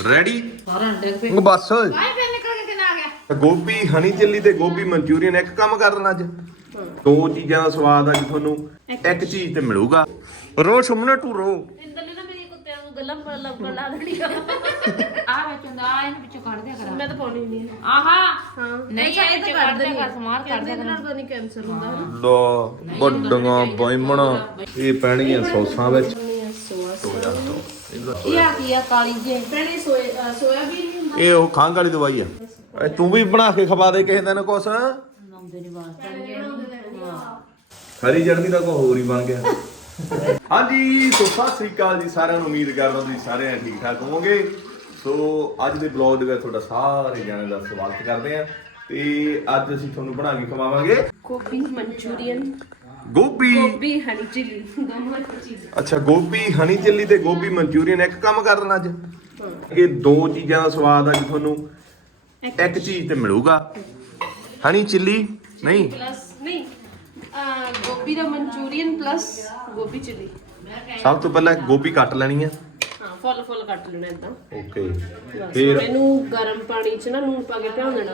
Ready ਸਾਰਾ ਅੰਡੇ ਪੇ ਬਸ। ਆਏ ਫੇਰ ਨਿਕਲ ਕੇ ਕਿੰਨਾ ਆ ਗਿਆ? ਗੋਭੀ ਹਨੀ ਚਿੱਲੀ ਤੇ ਗੋਭੀ ਮਨਚੂਰੀਅਨ ਇੱਕ ਕੰਮ ਕਰਨਾ ਅੱਜ। ਦੋ ਚੀਜ਼ਾਂ ਦਾ ਸਵਾਦ ਅੱਜ ਤੁਹਾਨੂੰ ਇੱਕ ਚੀਜ਼ ਤੇ ਮਿਲੂਗਾ। ਰੋ ਸੁਮਨੇ ਟੂ ਰੋ। ਇੰਦਰ ਨੇ ਨਾ ਮੇਰੀ ਕੁੱਤਿਆਂ ਨੂੰ ਗੱਲਾਂ ਪਰ ਲੱਭਣ ਲਾ ਦੇਣੀ ਆ ਆ ਵਿੱਚ ਹੁੰਦਾ ਆ ਇਹਨੂੰ ਵਿੱਚੋਂ ਕੱਢ ਦਿਆ ਕਰਾਂ। ਮੈਂ ਤਾਂ ਪਾਉਣੀ ਨਹੀਂ ਆਹਾ। ਹਾਂ। ਨਹੀਂ ਇਹ ਤੇ ਕੱਢ ਦਿਆ ਕਰ ਸਮਾਰ ਕਰ ਦਿਆ ਇਹਦੇ ਨਾਲ ਪਤਾ ਨਹੀਂ ਕੈਂਸਰ ਹੁੰਦਾ ਹੈ ਨਾ ਲੋ ਵੱਡੀਆਂ ਬਾਈਮਣਾ ਇਹ ਪੈਣਗੀਆਂ ਸੌਸਾਂ ਵਿੱਚ। ਇਹ ਆ ਕੀ ਆ ਕਾਲੀ ਜੇ? ਪਹਿਲੇ ਸੋਏ ਸੋਇਆਬੀਨ ਨਹੀਂ ਹੁੰਦਾ। ਇਹ ਉਹ ਖੰਘ ਵਾਲੀ ਦਵਾਈ ਆ। ਇਹ ਤੂੰ ਵੀ ਬਣਾ ਕੇ ਖਵਾ ਦੇ ਕਿਸੇ ਦਿਨ ਕੁਛ। ਨੌਂਦੇ ਨਹੀਂ ਵਾਸਤੇ ਹਰੀ ਚਟਨੀ ਦਾ ਕੋਈ ਹੋਰ ਹੀ ਬਣ ਗਿਆ। ਹਾਂਜੀ ਸੋ ਸਤਿ ਸ੍ਰੀ ਅਕਾਲ ਜੀ ਸਾਰਿਆਂ ਨੂੰ। ਉਮੀਦ ਕਰਦਾ ਤੁਸੀਂ ਸਾਰੇ ਠੀਕ ਠਾਕ ਹੋਵੋਗੇ। ਸੋ ਅੱਜ ਦੇ ਬਲੌਗ ਦੇ ਵਿੱਚ ਤੁਹਾਡਾ ਸਾਰੇ ਜਣਿਆਂ ਦਾ ਸਵਾਗਤ ਕਰਦੇ ਆ ਤੇ ਅੱਜ ਅਸੀਂ ਤੁਹਾਨੂੰ ਬਣਾ ਕੇ ਖਵਾਵਾਂਗੇ। ਗੋਭੀ ਮਨਚੂਰੀਅਨ ਗੋਭੀ। ਗੋਭੀ ਹਨੀ ਚਿੱਲੀ ਦੋਨੋਂ ਚੀਜ਼ਾਂ। ਅੱਛਾ ਗੋਭੀ ਹਨੀ ਚਿੱਲੀ ਤੇ ਗੋਭੀ ਮਨਚੂਰੀਅਨ ਇੱਕ ਕੰਮ ਕਰਨਾ ਅੱਜ। ਇਹ ਦੋ ਚੀਜ਼ਾਂ ਦਾ ਸਵਾਦ ਅੱਜ ਤੁਹਾਨੂੰ ਇੱਕ ਚੀਜ਼ ਤੇ ਮਿਲੂਗਾ। ਹਨੀ ਚਿੱਲੀ ਨਹੀਂ? ਪਲੱਸ ਨਹੀਂ ਗੋਭੀ ਦਾ ਮਨਚੂਰੀਅਨ ਪਲੱਸ ਗੋਭੀ ਚਿੱਲੀ ਸਭ ਤੋਂ ਪਹਿਲਾਂ ਗੋਭੀ ਕੱਟ ਲੈਣੀ ਹਾਂ। ਫੁੱਲ ਫੁੱਲ ਕੱਟ ਲੈਣਾ ਇਦਾਂ। ਓਕੇ। ਫਿਰ ਇਹਨੂੰ ਗਰਮ ਪਾਣੀ 'ਚ ਨਾ ਨੂਣ ਪਾ ਕੇ ਭਿਉਂ ਦੇਣਾ।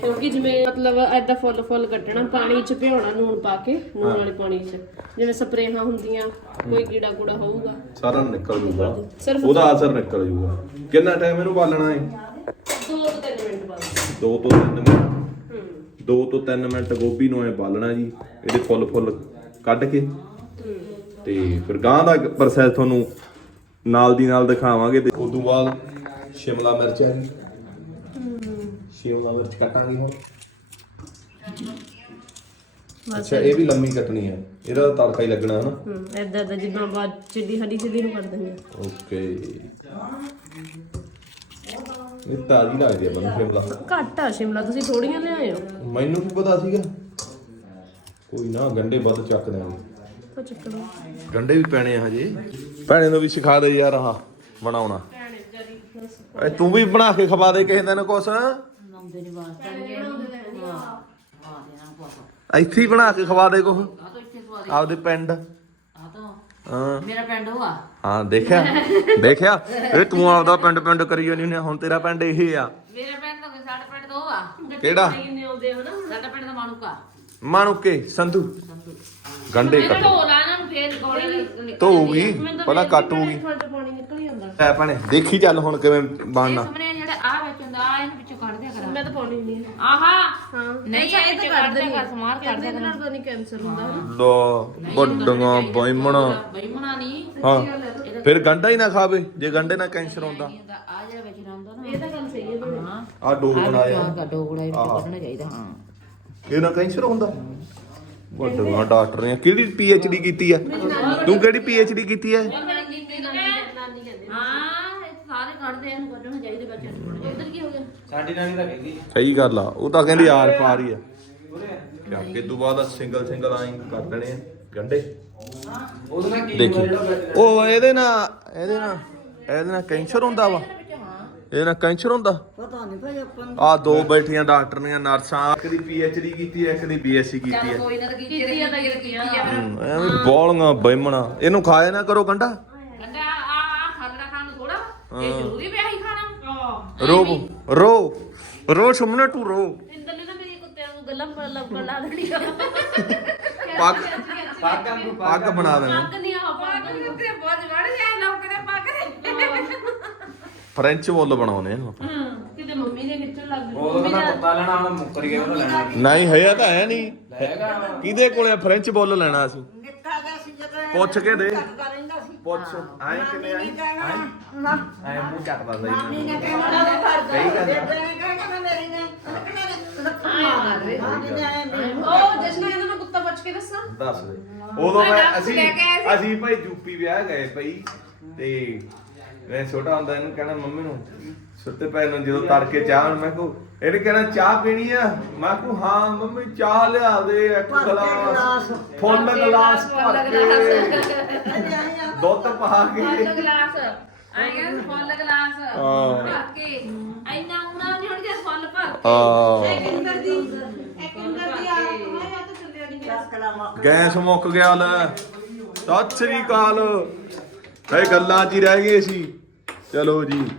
ਕਿਉਂਕਿ ਜਿਵੇਂ ਮਤਲਬ ਐਦਾਂ ਫੁੱਲ ਫੁੱਲ ਕੱਟਣਾ ਪਾਣੀ 'ਚ ਭਿਉਣਾ ਨੂਣ ਪਾ ਕੇ ਨੂਣ ਵਾਲੇ ਪਾਣੀ 'ਚ। ਜਿਵੇਂ ਸਪਰੇਹਾਂ ਹੁੰਦੀਆਂ ਕੋਈ ਕੀੜਾ ਕੂੜਾ ਹੋਊਗਾ। ਸਾਰਾ ਨਿਕਲ ਜੂਗਾ। ਸਿਰਫ ਉਹਦਾ ਅਸਰ ਨਿਕਲ ਜੂਗਾ। ਕਿੰਨਾ ਟਾਈਮ ਇਹਨੂੰ ਬਾਲਣਾ ਹੈ 2 ਤੋਂ 3 ਮਿੰਟ ਬਾਅਦ 2 ਤੋਂ 3 ਮਿੰਟ। ਹੂੰ। 2 ਤੋਂ 3 ਮਿੰਟ ਗੋਭੀ ਨੂੰ ਐ ਬਾਲਣਾ ਜੀ ਇਹਦੇ ਫੁੱਲ ਫੁੱਲ ਕੱਢ ਕੇ। ਤੇ ਫਿਰ ਗਾਂ ਦਾ ਪ੍ਰੋਸੈਸ ਤੁਹਾਨੂੰ ਨਾਲ ਦੀ ਨਾਲ ਦਿਖਾਵਾਂਗੇ ਤੇ ਉਸ ਤੋਂ ਬਾਅਦ ਸ਼ਿਮਲਾ ਮਿਰਚ ਹੈ ਜੀ। ਸ਼ਿਮਲਾ ਮਿਰਚ ਕੱਟਾਂਗੇ ਹੁਣ। ਅੱਛਾ ਇਹ ਵੀ ਲੰਮੀ ਕੱਟਣੀ ਹੈ ਇਹਦਾ ਤੜਕਾ ਹੀ ਲੱਗਣਾ ਹੈ ਨਾ ਹੂੰ ਐਦਾਂ ਐਦਾਂ ਜਿੱਦਾਂ ਬਾਅਦ ਚਿੱਲੀ ਹਰੀ ਚਿੱਲੀ ਨੂੰ ਕਰ ਦਿੰਦੇ ਆ। ਓਕੇ। ਇਹ ਤਾਜ਼ੀ ਲੱਗਦੀ ਹੈ ਮੈਨੂੰ ਸ਼ਿਮਲਾ। ਘੱਟ ਆ ਸ਼ਿਮਲਾ ਤੁਸੀਂ ਥੋੜੀਆਂ ਲਿਆਇਓ ਮੈਨੂੰ ਕੀ ਪਤਾ ਸੀਗਾ? ਕੋਈ ਨਾ ਗੰਡੇ ਵੱਧ ਚੱਕ ਦਾਂਗੇ ਤਾਂ ਗੰਡੇ ਵੀ ਪੈਣੇ ਆ ਹਜੇ। ਭੈਣੇ ਨੂੰ ਵੀ ਸਿਖਾ ਦੇ ਯਾਰ ਆਹ ਬਣਾਉਣਾ। ਐ ਤੂੰ ਵੀ ਬਣਾ ਕੇ ਖਵਾ ਦੇ ਕਿਸੇ ਦਿਨ ਕੁਛ। ਨੌਂਦੇ ਨਹੀਂ ਵਾਸਤੇ ਹਾਂ। ਆ ਦੇਣਾ ਪਾਪਾ ਇੱਥੇ ਹੀ ਬਣਾ ਕੇ ਖਵਾ ਦੇ ਕੁਛ। ਆ ਤਾਂ ਇੱਥੇ ਸਵਾਦ ਆਪਦੇ ਪਿੰਡ। ਆ ਤਾਂ ਹਾਂ। ਮੇਰਾ ਪਿੰਡ ਹੋਆ। ਹਾਂ ਦੇਖਿਆ। ਦੇਖਿਆ। ਇਹ ਤੂੰ ਆਪਦਾ ਪਿੰਡ ਪਿੰਡ ਕਰੀ ਜਾਂਦੀ ਹੁੰਦੀ ਆ, ਹੁਣ ਤੇਰਾ ਪਿੰਡ ਇਹ ਆ। ਮੇਰਾ ਪਿੰਡ ਤਾਂ ਕੋਈ ਸਾਡਾ ਪਿੰਡ ਤੋਂ ਹੋਆ ਕਿਹੜਾ? ਕਿੰਨੇ ਆਉਂਦੇ ਹੋ ਨਾ ਸਾਡਾ ਪਿੰਡ ਦਾ ਮਾਨੂਕਾ ਮਾਣੂਕੇ ਸੰਧੂ। ਗੰਡੇ ਕੱਟ। ਢੋਲਾ ਇਹਨਾਂ ਨੂੰ ਫੇਰ ਗੋਲੇ ਧੋਊਗੀ ਪਹਿਲਾਂ ਕੱਟੂਗੀ ਤੁਹਾਡੇ ਪਾਣੀ ਨਿਕਲ ਹੀ ਜਾਂਦਾ ਐ ਭੈਣੇ ਦੇਖੀ ਚੱਲ ਹੁਣ ਕਿਵੇਂ ਬਣਨਾ। ਸਾਹਮਣੇ ਜਿਹੜਾ ਆ ਵਿੱਚ ਹੁੰਦਾ ਆ ਇਹਨੂੰ ਵਿੱਚੋਂ ਕੱਢ ਦਿਆ ਕਰਾਂ ਮੈਂ ਤਾਂ ਪਾਉਣੀ ਨਹੀਂ ਹੈ ਆਹਾ। ਹਾਂ। ਨਹੀਂ ਇਹ ਤਾਂ ਕੱਢ ਦਿਆ ਕਰ ਸਮਾਰ ਕਰ ਕਹਿੰਦੇ ਇਹਦੇ ਨਾਲ ਪਤਾ ਨਹੀਂ ਕੈਂਸਰ ਹੁੰਦਾ ਹੈ ਨਾ। ਲੋ ਵੱਡੀਆਂ ਬਾਈਮਣਾ ਬਈਮਣਾ ਨਹੀਂ ਹਾਂ। ਫਿਰ ਗੰਡਾ ਹੀ ਨਾ ਖਾਵੇ ਜੇ ਗੰਡੇ ਨਾਲ ਕੈਂਸਰ ਹੁੰਦਾ। ਹੁੰਦਾ ਆ ਜਿਹੜਾ ਵਿੱਚ ਰਹਿੰਦਾ ਨਾ। ਇਹ ਤਾਂ ਗੱਲ ਸਹੀ ਹੈ ਆ ਡੋਰ ਬਣਾਇਆ। ਆ ਡੋਗੜਾ ਇਹਨੂੰ ਕੱਢਣਾ ਚਾਹੀਦਾ। ਹਾਂ। ਇਹ ਨਾਲ ਕੈਂਸਰ ਹੁੰਦਾ। ਵੱਡੀਆਂ ਡਾਕਟਰ ਨੇ ਕਿਹੜੀ ਪੀ ਐਚ ਡੀ ਕੀਤੀ ਆ ਤੂੰ ਕਿਹੜੀ ਪੀ ਐਚ ਡੀ ਕੀਤੀ ਆ, ਨੂੰ ਕੀ ਸਾਡੀ ਨਾਨੀ ਤਾਂ ਕਹਿੰਦੀ ਸਹੀ ਗੱਲ ਆ ਉਹ ਤਾਂ ਕਹਿੰਦੀ ਆਰ ਪਾਰ ਹੀ ਆ। ਕਿਉਂਕਿ ਤੋਂ ਬਾਅਦ ਸਿੰਗਲ ਸਿੰਗਲ ਆਈ ਕਰ ਦੇਣੇ ਆ ਗੰਡੇ ਉਹਦੇ ਨਾਲ ਕੀ ਦੇਖੀ। ਉਹ ਇਹਦੇ ਨਾਲ ਇਹਦੇ ਨਾਲ ਇਹਦੇ ਨਾਲ ਕੈਂਸਰ ਹੁੰਦਾ ਵਾ। ਇਹਦੇ ਨਾਲ ਕੈਂਸਰ ਹੁੰਦਾ? ਪਤਾ ਨਹੀਂ ਭਾਈ ਆਪਾਂ ਆ ਦੋ ਬੈਠੀਆਂ ਡਾਕਟਰ ਨੇ ਨਰਸਾਂ ਇੱਕ ਦੀ ਪੀ ਐਚ ਡੀ ਕੀਤੀ ਹੈ ਇੱਕ ਦੀ ਬੀ ਐਸ ਸੀ ਕੀਤੀ ਹੈ। ਕੋਈ ਨਾ ਤਾਂ ਕੀਤੀ ਆ ਤਾਂ ਕੀਤੀ ਆ ਹੂੰ, ਐਵੇਂ ਬੋਲੀਆਂ ਬੈਮਣਾ। ਇਹਨੂੰ ਖਾਇਆ ਨਾ ਕਰੋ ਗੰਡਾ ਕਹਿੰਦਾ ਆ ਆ ਖਾਣਾ ਖਾਣ ਨੂੰ ਥੋੜਾ ਇਹ ਜ਼ਰੂਰੀ ਪਿਆ ਹੀ ਖਾਣਾ। ਰੋ ਰੋ ਰੋ ਸੁਮਨੇ ਟੂ ਰੋ। ਇੰਦਰ ਨੇ ਨਾ ਮੇਰੀ ਕੁੱਤਿਆਂ ਨੂੰ ਗੱਲਾਂ ਪਰ ਲੱਭਣ ਲਾ ਦੇਣੀ ਆ ਪੱਗ ਪਾਕਾਂ ਨੂੰ ਪੱਗ ਬਣਾ ਦੇਣਾ। ਪੱਗ ਨਹੀਂ ਆ ਪੱਗ ਤੇ ਬਹੁਤ ਵੜ ਜਾ ਲੋਕ ਦੇ। ਪੱਕ ਦੇ ਫ੍ਰੈਂਚ ਬੋਲ ਬਣਾਉਨੇ ਇਹਨੂੰ ਆਪਾਂ। ਕਿਤੇ ਮੰਮੀ ਨੇ ਖਿੱਚਣ ਲੱਗ ਗਈ ਉਹਦਾ ਕਹਿੰਦਾ ਕੁੱਤਾ ਲੈਣਾ ਉਹਨੇ ਮੁੱਕਰ ਗਿਆ ਉਹਦਾ ਲੈਣਾ। ਨਹੀਂ ਹੈ ਤਾਂ ਹੈ ਨਹੀਂ। ਲੈਗਾ ਕਿਹਦੇ ਕੋਲੇ ਫ੍ਰੈਂਚ ਬੋਲ ਲੈਣਾ ਅਸੀਂ? ਨਿੱਕਾ ਜਿਹਾ ਸੀ ਜਦੋਂ ਪੁੱਛ ਕੇ ਦੇ। ਕਰਦਾ ਰਹਿੰਦਾ ਸੀ। ਪੁੱਛ। ਆਏ ਕਿਵੇਂ ਨਾ ਐ ਮੂੰਹ ਚੱਕਦਾ ਸਹੀ ਨੇ ਕਹਿਣਾ। ਨਾ ਬੇਬੇ ਨੇ ਕਹਿਣਾ ਮੇਰੀ ਨੇ। ਨਾਨੀ ਨੇ ਐਂ ਵੀ ਉਹ ਜਸ਼ਨ ਇਹਨੂੰ ਮੈਂ ਕੁੱਤਾ ਪੁੱਛ ਕੇ ਦੱਸਾਂ? ਦੱਸ ਦੇ। ਉਦੋਂ ਮੈਂ ਅਸੀਂ ਅਸੀਂ ਭਾਈ ਯੂਪੀ ਵਿਆਹ ਗਏ ਭਾਈ ਤੇ ਮੈਂ ਛੋਟਾ ਹੁੰਦਾ ਇਹਨੂੰ ਕਹਿਣਾ ਮੰਮੀ ਨੂੰ ਸੁੱਤੇ ਪਏ ਨੂੰ ਜਦੋਂ ਤੜਕੇ ਚਾਹ ਮੈਂ ਕੋ ਇਹਨੇ ਕਹਿਣਾ ਚਾਹ ਪੀਣੀ ਆ? ਮੈਂ ਕੋ ਹਾਂ ਮੰਮੀ ਚਾਹ ਲਿਆ ਦੇ ਇੱਕ ਗਲਾਸ ਫੁੱਲ ਗਲਾਸ ਭਰ ਕੇ। ਦੁੱਧ ਪਾ ਕੇ। ਗਲਾਸ। ਆਏਗਾ ਫੁੱਲ ਗਲਾਸ। ਭਰ ਕੇ। ਇੰਨਾ ਉਣਾ ਨਹੀਂ ਹੁਣ ਜੇ ਫੁੱਲ ਭਰ ਕੇ। ਆ ਇੰਦਰ ਦੀ ਇੱਕ ਇੰਦਰ ਦੀ ਆ ਆ ਤਾਂ ਚੱਲਿਆ ਨਹੀਂ ਗੈਸ ਮੁੱਕ ਗਿਆ ਲੈ। ਸਤਿ ਸ੍ਰੀ ਅਕਾਲ। ਕਈ ਗੱਲਾਂ 'ਚ ਹੀ ਰਹਿ ਗਏ ਸੀ। ਚਲੋ ਜੀ।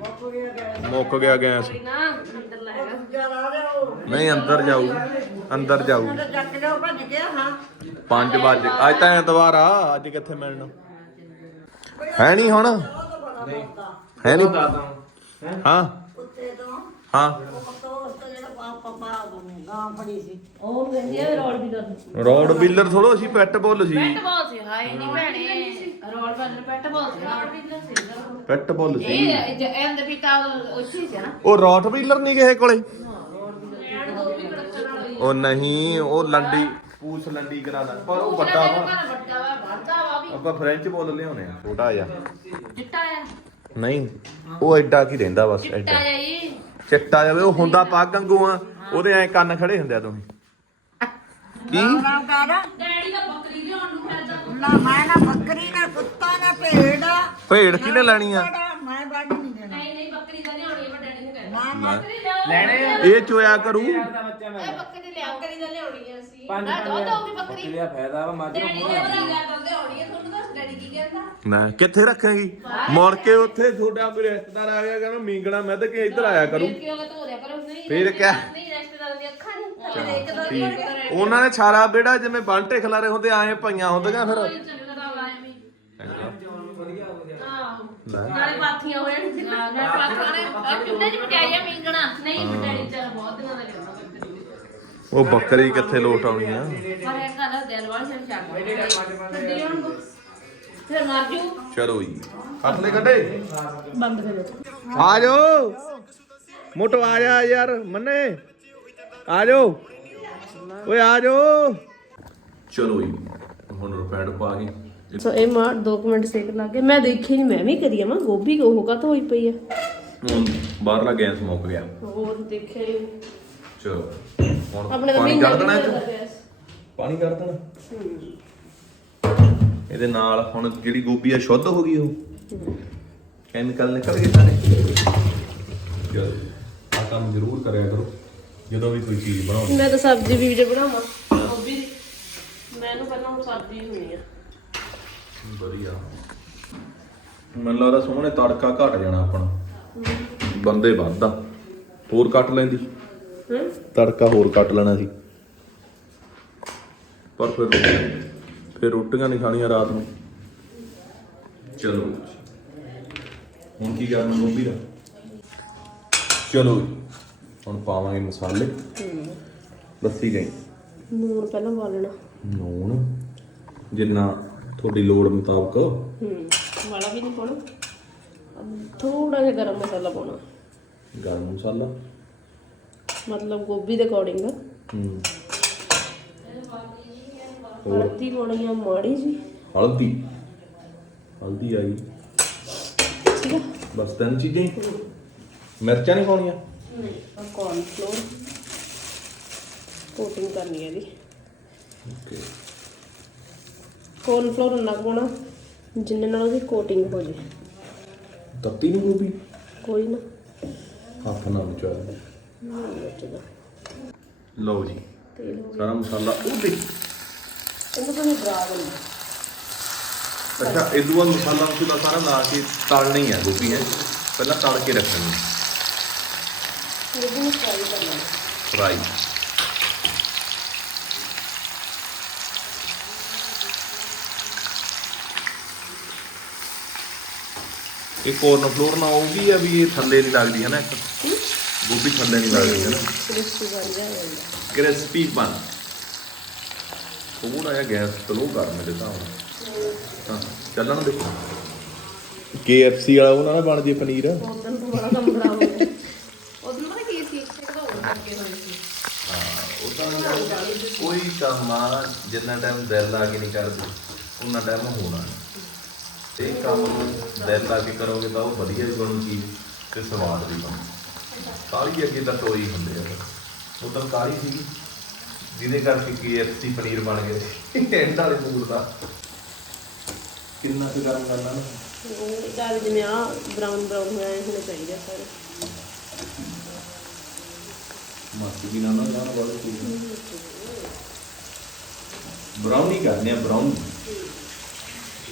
ਮੁੱਕ ਗਿਆ ਗੈਸ। ਨਾ ਅੰਦਰ ਨਹੀਂ ਅੰਦਰ ਜਾਊ। ਅੰਦਰ ਜਾਊ। ਭੱਜ ਗਿਆ ਹਾਂ 5 ਵਜੇ ਅੱਜ ਤਾਂ ਐਤਵਾਰ ਆ। ਅੱਜ ਕਿੱਥੇ ਮਿਲਣਾ? ਹੈ ਨਹੀਂ ਹੁਣ? ਹੈ ਨਹੀਂ? ਹਾਂ। ਹਾਂ ਉਹ ਤੋਂ ਉਸ ਤੋਂ ਜਿਹੜਾ ਪਾਪਾ ਪਾ ਗਾਂ ਫੜੀ ਸੀ। ਉਹ ਕਹਿੰਦੀ ਆ ਰੋਡ ਵੀ ਰੋਡ ਬਿਲਰ ਥੋੜੋ ਸੀ ਪੈਟ ਬੁੱਲ ਸੀ। ਪੈਟ ਬਾਲ ਸੀ ਹਾਏ ਨਹੀਂ ਭੈਣੇ। ਰੋਲ ਬੰਨ ਪੈਟ ਬਾਲ ਸੀ। ਰੋਲ ਵੀ ਸੀ ਪੈਟ ਬੁੱਲ ਸੀ। ਇਹ ਜੇ ਇਹਦੇ ਪਿਤਾ ਉੱਚੀ ਸੀ ਨਾ। ਉਹ ਰੋਟ ਬਿਲਰ ਨਹੀਂ ਕਿਸੇ ਕੋਲੇ ਉਹ ਨਹੀਂ ਉਹ ਲੰਡੀ ਪੂਛ ਲੰਡੀ ਕਰਾ ਲੈ। ਪਰ ਉਹ ਵੱਡਾ ਵਾ। ਵੱਡਾ ਵਾ ਵੱਡਾ ਵਾ ਵੀ। ਆਪਾਂ ਫ੍ਰੈਂਚ ਬੋਲ ਲਿਆਉਣੇ ਆ। ਛੋਟਾ ਜਿਹਾ। ਚਿੱਟਾ ਆ ਨਹੀਂ ਉਹ ਐਡਾ ਕੀ ਰਹਿੰਦਾ ਬਸ ਚਿੱਟਾ ਐਡਾ। ਜਾਈ ਚਿੱਟਾ ਜਾਵੇ ਉਹ ਹੁੰਦਾ ਪੱਗ ਵਾਂਗੂ ਆ। ਉਹਦੇ ਐ ਕੰਨ ਖੜੇ ਹੁੰਦੇ ਆ ਤੁਸੀਂ ਕੀ? ਕਰ ਡੈਡੀ ਦਾ ਬੱਕਰੀ ਲਿਆਉਣ ਨੂੰ ਫਿਰਦਾ। ਨਾ ਮੈਂ ਨਾ ਬੱਕਰੀ ਨਾ ਕੁੱਤਾ ਨਾ ਭੇਡ। ਭੇਡ ਕਿਹਨੇ ਲੈਣੀ ਆ? ਮੈਂ ਵੱਢ ਨਹੀਂ ਦੇਣਾ ਨਹੀਂ ਨਹੀਂ ਬੱਕਰੀ ਤਾਂ ਲਿਆਉਣੀ ਹੈ ਡੈਡੀ ਨੂੰ ਕਹਿੰਦਾ ਨਾ ਨਾ ਬੱਕਰੀ ਲਿਆਓ ਲੈਣੇ ਆ। ਇਹ ਚੋਇਆ ਕਰੂ। ਦਾ ਬੱਚਾ ਮੈਂ। ਇਹ ਬੱਕਰੀ ਲਿਆਓ ਬੱਕਰੀ ਤਾਂ ਲਿਆਉਣੀ ਹੈ ਅਸੀਂ। ਪੰਜ ਨਾ ਦੁੱਧ ਆਉਗੀ ਬੱਕਰੀ। ਬੱਕਰੀ ਦਾ ਫਾਇਦਾ ਵਾ ਮੱਝ ਨੂੰ ਡੈਡੀ ਨੇ ਬੱਕਰੀ ਦਾ ਲਿਆਉਣੀ ਹੈ ਤੁਹਾਨੂੰ ਦੱਸ ਡੈਡੀ ਕੀ ਕਹਿੰਦਾ? ਨਾ ਕਿੱਥੇ ਰੱਖਾਂਗੀ? ਮੁੜ ਕੇ ਉੱਥੇ ਤੁਹਾਡਾ ਕੋਈ ਰਿਸ਼ਤੇਦਾਰ ਆ ਗਿਆ ਕਹਿੰਦਾ ਮੀਂਗਣਾ ਮੈਂ ਤਾਂ ਕਿ ਇੱਧਰ ਆਇਆ ਕਰੂ। ਫਿਰ ਕਿਉਂ ਧੋ ਦਿਆ ਕਰੋ ਨਹੀਂ ਫਿਰ ਕਿਆ? ਨਹੀਂ ਰਿਸ਼ਤੇਦਾਰਾਂ ਦੀ ਅੱਖਾਂ ਨਹੀਂ। ਇੱਕ ਦੋ ਠੀਕ। ਉਹਨਾਂ ਨੇ ਸਾਰਾ ਬੇੜਾ ਜਿਵੇਂ ਬਾਂਟੇ ਖਲਾਰੇ ਹੁੰਦੇ ਆਏ ਪਈਆਂ ਹੁੰਦੀਆਂ ਫਿਰ ਚੱਲਦਾ ਵਾ ਐਵੇਂ ਆਹੋ ਲੈ। ਨਾਲੇ ਪਾਥੀਆਂ ਹੋ ਜਾਣਗੀਆਂ ਨਾ ਪਾਥੀਆਂ ਨੇ ਕਿੰਨੇ ਦੀ ਮਟਿਆਈ ਆ ਮੀਂਗਣਾ? ਨਹੀਂ ਮਟਿਆਈ ਚੱਲ ਬਹੁਤ ਦਿਨਾਂ ਦਾ ਲਿਆਉਣਾ ਬੱਕਰੀ ਉਹ ਬੱਕਰੀ ਕਿੱਥੇ ਲੋਟ ਆਉਣੀ ਆ? ਪਰ ਇਹ ਗੱਲ ਦਿਲ ਵਾਲੀ ਸ਼ਰ ਚੱਕ ਫਿਰ ਹੁਣ ਫਿਰ ਮਰ ਜੂ। ਚਲੋ ਜੀ। ਹੱਥ ਲੈ ਕੱਢੇ? ਬੰਦ ਕਰੋ ਆ ਜਾਓ। ਮੋਟੋ ਆ ਜਾ ਯਾਰ ਮੰਨੇ। ਆ ਜਾਓ। ਓਏ ਆ ਜਾਓ। ਚਲੋ ਜੀ ਹੁਣ ਰੁਪੈਡ ਪਾ ਗਏ ਸੋ ਇਹ ਮਾਰ 2 ਮਿੰਟ ਸੇਕ ਲਾ ਕੇ ਮੈਂ ਦੇਖੀ ਨਹੀਂ ਮੈਂ ਵੀ ਕਰੀ ਆ ਮੈਂ ਗੋਭੀ ਉਹ ਕਾ ਹੋਈ ਪਈ ਆ? ਹੁਣ ਬਾਹਰਲਾ ਗੈਸ ਮੁੱਕ ਗਿਆ। ਹੋਰ ਦੇਖਿਆ ਹੀ। ਚਲੋ ਹੁਣ ਆਪਣੇ ਤਾਂ ਪਾਣੀ ਕਰ ਦੇਣਾ ਇਹ 'ਚ? ਪਾਣੀ ਕਰ ਦੇਣਾ ਇਹਦੇ ਨਾਲ ਹੁਣ ਜਿਹੜੀ ਗੋਭੀ ਆ ਸ਼ੁੱਧ ਹੋ ਗਈ ਉਹ? ਕੈਮੀਕਲ ਨਿਕਲ ਗਏ ਸਾਰੇ? ਚਲੋ ਆ ਕੰਮ ਜ਼ਰੂਰ ਕਰਿਆ ਕਰੋ ਜਦੋਂ ਵੀ ਕੋਈ ਚੀਜ਼ ਬਣਾਓ ਮੈਂ ਤਾਂ ਸਬਜ਼ੀ ਵੀ ਜੇ ਬਣਾਵਾਂ। ਗੋਭੀ ਦੀ ਮੈਨੂੰ ਪਹਿਲਾਂ ਹੁਣ ਸਬਜ਼ੀ ਹੋਣੀ ਆ। ਵਧੀਆ। ਮੈਨੂੰ ਲੱਗਦਾ ਸੋਹਣੇ ਤੜਕਾ ਘਟ ਜਾਣਾ ਆਪਣਾ ਬੰਦੇ ਵੱਧਦਾ। ਹੋਰ ਕੱਟ ਲੈਂਦੀ। ਹਾਂ? ਤੜਕਾ ਹੋਰ ਕੱਟ ਲੈਣਾ ਸੀ। ਪਰ ਫਿਰ ਫਿਰ ਰੋਟੀਆਂ ਨਹੀਂ ਖਾਣੀਆਂ ਰਾਤ ਨੂੰ। ਚਲੋ ਹੁਣ ਕੀ ਕਰਨਾ ਗੋਭੀ ਦਾ? ਚਲੋ ਹੁਣ ਪਾਵਾਂਗੇ ਮਸਾਲੇ। ਦੱਸੀ ਗਈ ਨੂਣ ਪਹਿਲਾਂ ਪਾ ਲੈਣਾ ਨੂਣ। ਜਿੰਨਾ ਤੁਹਾਡੀ ਲੋੜ ਮੁਤਾਬਕ। ਹੂੰ ਵਾਲਾ ਵੀ ਨਹੀਂ ਪਾਉਣਾ। ਥੋੜਾ ਜਿਹਾ ਗਰਮ ਮਸਾਲਾ ਪਾਉਣਾ। ਗਰਮ ਮਸਾਲਾ? ਮਤਲਬ ਗੋਭੀ ਦੇ ਅਕੋਰਡਿੰਗ ਹੂੰ। ਹਲਦੀ ਪਾਉਣੀ ਆ ਮਾੜੀ ਜੀ। ਹਲਦੀ? ਹਲਦੀ ਆ ਗਈ। ਠੀਕ ਆ। ਬਸ ਤਿੰਨ ਚੀਜ਼ਾਂ ਹੀ? ਮਿਰਚਾਂ ਨਹੀਂ ਪਾਉਣੀਆਂ? ਨਹੀਂ ਕੌਰਨ ਫਲੋਰ ਕੋਟਿੰਗ ਕਰਨੀ ਹੈ ਇਹਦੀ ਓਕੇ। ਕੌਰਨ ਫਲੋਰ ਨਾ ਪਾਉਣਾ ਜਿੰਨੇ ਨਾਲ ਉਹਦੀ ਕੋਟਿੰਗ ਹੋ ਜੇ। ਤੱਤੀ ਨਹੀਂ ਗੋਭੀ? ਕੋਈ ਨਾ। ਹੱਥ ਨਾਲ ਵਿਚਾਰ ਨਹੀਂ ਬਚਦਾ ਲਓ ਜੀ ਤੇਲ ਹੋ ਸਾਰਾ ਮਸਾਲਾ ਉਹ ਦੇ ਇਹਨੂੰ ਤਾਂ ਨਹੀਂ ਬਰਾ ਦੇਣਾ ਅੱਛਾ ਇਦੋਂ ਬਾਅਦ ਮਸਾਲਾ ਮਸੂਲਾ ਸਾਰਾ ਲਾ ਕੇ ਤਲਣੀ ਆ ਗੋਭੀ ਹੈ। ਪਹਿਲਾਂ ਤਲ ਕੇ ਰੱਖਣੀ ਗੋਭੀ ਨੂੰ ਫਰਾਈ ਕਰਨਾ। ਫਰਾਈ ਇਹ ਕੋਰਨ ਫਲੋਰ ਨਾ ਉਹ ਵੀ ਆ ਵੀ ਇਹ ਥੱਲੇ ਨਹੀਂ ਲੱਗਦੀ ਹੈ ਨਾ ਇੱਕ? ਗੋਭੀ ਥੱਲੇ ਨਹੀਂ ਲੱਗਦੀ ਹੈ ਨਾ। ਕ੍ਰਿਸਪੀ ਬਣ ਜਾਏਗਾ ਕ੍ਰਿਸਪੀ ਬਣ? ਥੋੜਾ ਜਿਹਾ ਗੈਸ ਸਲੋ ਕਰ ਮੇਰੇ ਨਾਲ। ਹਾਂ ਚੱਲਣ ਦੇ। KFC ਵਾਲਾ ਉਹਨਾਂ ਨਾਲ ਬਣ ਜੇ ਪਨੀਰ। ਉਦੋਂ ਤੋਂ ਬੜਾ ਕੰਮ ਖਰਾਬ ਹੋ ਗਿਆ। ਉਦੋਂ ਪਤਾ ਕੀ ਸੀ? ਇੱਕ ਤਾਂ ਹੋਰ ਲੱਗੇ ਹੋਏ ਸੀ। ਉਹ ਤਾਂ ਕੋਈ ਕੰਮ ਆ ਜਿੰਨਾ ਟਾਈਮ ਦਿਲ ਲਾ ਕੇ ਨਹੀਂ ਕਰਦੇ ਉਹਨਾਂ ਟਾਈਮ ਹੋਣਾ। ਨਹੀਂ ਤੇ ਇਹ ਕੰਮ ਦਿਲ ਲਾ ਕੇ ਕਰੋਗੇ ਤਾਂ ਉਹ ਵਧੀਆ ਵੀ ਬਣੂ ਚੀਜ਼ ਤੇ ਸਵਾਦ ਵੀ ਬਣੂ। ਕਾਲੀ ਅੱਗੇ ਤਾਂ ਟੋਈ ਹੁੰਦੇ ਆ ਉਹ ਤਾਂ ਕਾਲੀ ਸੀਗੀ ਜਿਹਦੇ ਕਰਕੇ KFC ਪਨੀਰ ਬਣ ਗਏ। ਐਂਡ ਵਾਲੇ ਫੂਡ ਦਾ। ਕਿੰਨਾ ਕੁ ਗਰਮ ਕਰਨਾ ਉਹ ਦਾਲ ਜਿਵੇਂ ਆ ਬਰਾਊਨ ਬਰਾਊਨ ਹੋਇਆ ਹੋਣਾ ਚਾਹੀਦਾ ਸਾਰੇ ਮਸਤ ਵੀ ਨਾ ਨਾ ਜਾਣ ਵਾਲੇ ਕਰਨੇ ਆ ਬਰਾਊਨ